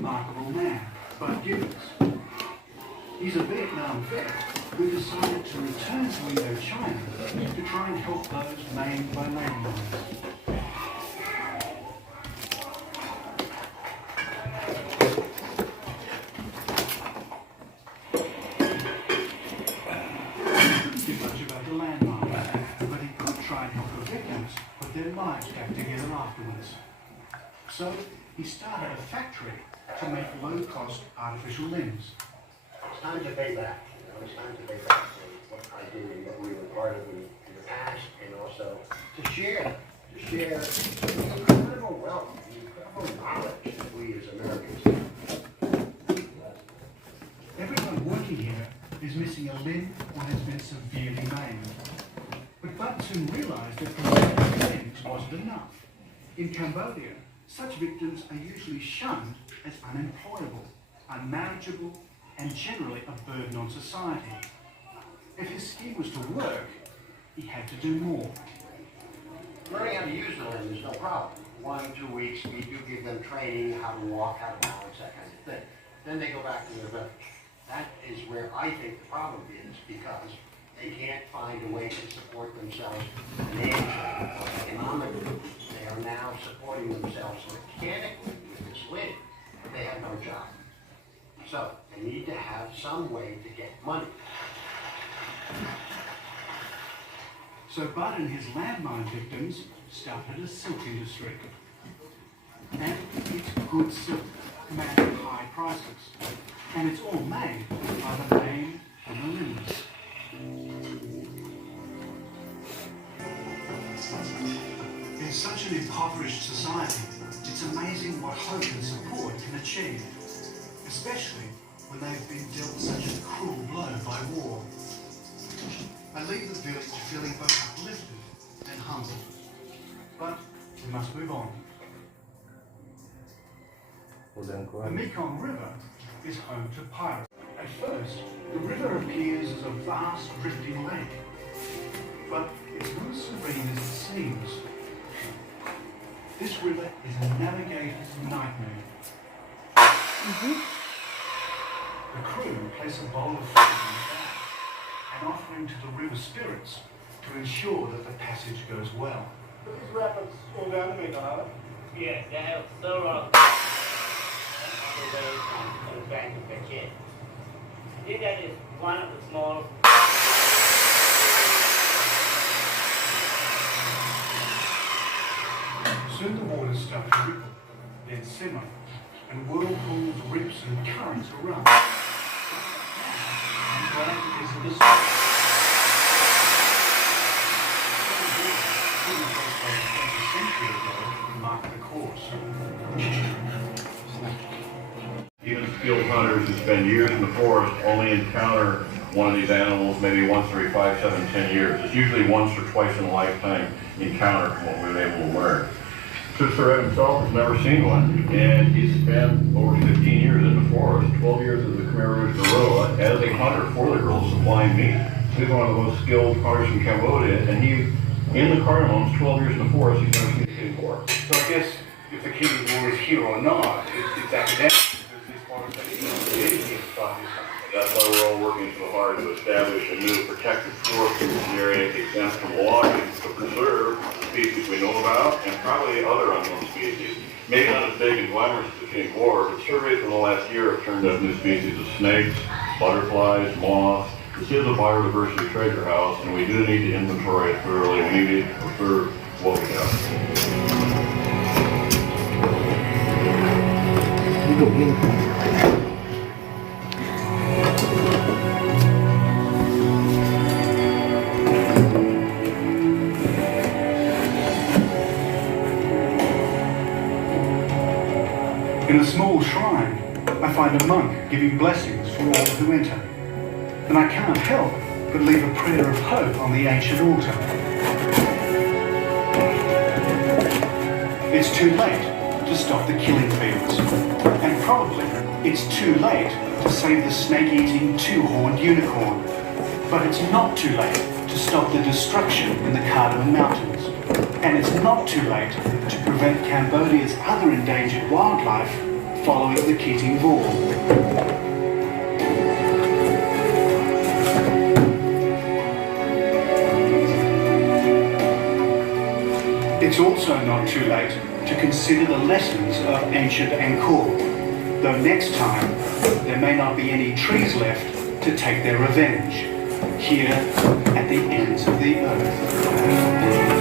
remarkable man, Bud Gibbons. He's a Vietnam vet who decided to return to Indochina to try and help those maimed by landmines. So he started a factory to make low-cost artificial limbs. It's time to pay back. It's time to pay back for what I did and what we were part of in the past, and also to share the incredible wealth, the incredible knowledge that we as Americans have. Everyone working here is missing a limb or has been severely maimed. But Bud soon realised that preserving limbs wasn't enough. In Cambodia, such victims are usually shunned as unemployable, unmanageable, and generally a burden on society. If his scheme was to work, he had to do more. Learning how to use the limb is no problem. 1 2 weeks, we do give them training, how to walk, how to balance, that kind of thing. Then they go back to their village. That is where I think the problem is, because they can't find a way to support themselves financially or economically. They are now supporting themselves mechanically with this limb, but they have no job. So they need to have some way to get money. So Bud and his landmine victims started a silk industry. And it's good silk, made at high prices. And it's all made by the maimed and the limbless. In such an impoverished society, it's amazing what hope and support can achieve, especially when they've been dealt such a cruel blow by war. I leave the village feeling both uplifted and humbled. But we must move on. The Mekong River is home to pirates. At first, the river appears as a vast drifting lake, but it's not as serene as it seems. This river is a navigator's nightmare. The crew place a bowl of food on the bow, an offering to the river spirits to ensure that the passage goes well. Do these rapids go down the Mekong Island? Yeah, they have several on the bank of the kid. I think that is one of the small. Soon the waters start to ripple, then simmer, and whirlpools, rips and currents are run. And glad is the century ago marked the course. Even skilled hunters who spend years in the forest only encounter one of these animals maybe once every 5, 7, 10 years. It's usually once or twice in a lifetime encounter from what we've been able to learn. Sister himself has never seen one, and he's spent over 15 years in the forest, 12 years as a Khmer Rouge guerrilla, as a hunter for the guerrillas supplying meat. He's one of the most skilled hunters in Cambodia, and he, in the Cardamoms, 12 years in the forest, he's never seen a king before. So I guess if the king war is here or not, it's academic. That's why we're all working so hard to establish a new protected forest in this area exempt from logging to preserve species we know about and probably other unknown species. Maybe not as big and glamorous as the king war, but surveys from the last year have turned up new species of snakes, butterflies, moths. This is a biodiversity treasure house, and we do need to inventory it thoroughly. We need to preserve what we have. In a small shrine, I find a monk giving blessings for all who enter. And I can't help but leave a prayer of hope on the ancient altar. It's too late to stop the killing fields. And probably it's too late to save the snake-eating, two-horned unicorn. But it's not too late to stop the destruction in the Cardamom Mountains. And it's not too late to prevent Cambodia's other endangered wildlife following the Keating Vaughan. It's also not too late to consider the lessons of ancient Angkor, though next time there may not be any trees left to take their revenge, here at the ends of the earth.